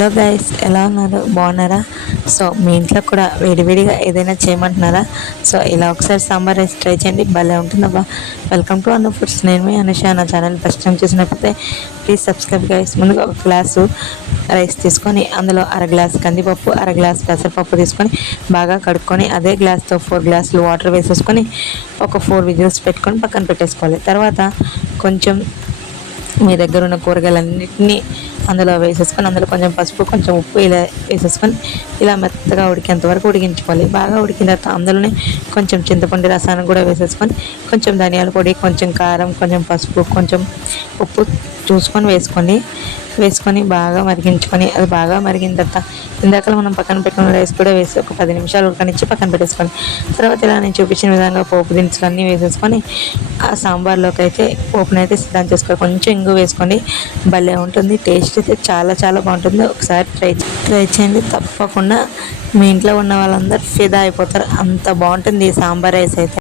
Hello guys ఎలా ఉన్నారు? బాగున్నారా? సో మీ ఇంట్లో కూడా వేడివేడిగా ఏదైనా చేయమంటున్నారా? సో ఇలా ఒకసారి సాంబార్ రైస్ ట్రై చేయండి భలే ఉంటుందబ్బా. వెల్కమ్ టు అన్న ఫుడ్స్ నేను మీ అనుష నా ఛానల్ ఫస్ట్ టైం చూసినట్లయితే ప్లీజ్ సబ్స్క్రైబ్ గైస్ ముందుగా ఒక గ్లాసు రైస్ తీసుకొని అందులో అర గ్లాస్ కందిపప్పు అర గ్లాస్ పెసరపప్పు తీసుకొని బాగా కడుక్కొని అదే గ్లాస్తో ఫోర్ గ్లాసులు వాటర్ వేసేసుకొని ఒక ఫోర్ విజిల్స్ పెట్టుకొని పక్కన పెట్టేసుకోవాలి. తర్వాత కొంచెం మీ దగ్గర ఉన్న కూరగాయలన్నింటినీ అందులో వేసేసుకొని అందులో కొంచెం పసుపు కొంచెం ఉప్పు ఇలా వేసేసుకొని ఇలా మెత్తగా ఉడికేంత వరకు ఉడికించుకోవాలి. బాగా ఉడికిన తర్వాత అందులోనే కొంచెం చింతపండు రసాన్ని కూడా వేసేసుకొని కొంచెం ధనియాల పొడి కొంచెం కారం కొంచెం పసుపు కొంచెం ఉప్పు చూసుకొని వేసుకోండి వేసుకొని బాగా మరిగించుకొని అది బాగా మరిగిన తర్వాత ఇందాక మనం పక్కన పెట్టుకున్న రైస్ కూడా వేసి ఒక పది నిమిషాలు ఉడకనిచ్చి పక్కన పెట్టేసుకోండి. తర్వాత ఇలా నేను చూపించిన విధంగా పోపు దినుసులు అన్నీ వేసేసుకొని ఆ సాంబార్లోకి అయితే పోపునైతే సిద్ధం చేసుకోవాలి. కొంచెం ఇంగు వేసుకోండి. భలే ఉంటుంది టేస్ట్ అయితే చాలా చాలా బాగుంటుంది. ఒకసారి ట్రై ట్రై చేయండి. తప్పకుండా మీ ఇంట్లో ఉన్న వాళ్ళందరూ ఫిదా అయిపోతారు. అంత బాగుంటుంది ఈ సాంబార్ రైస్ అయితే.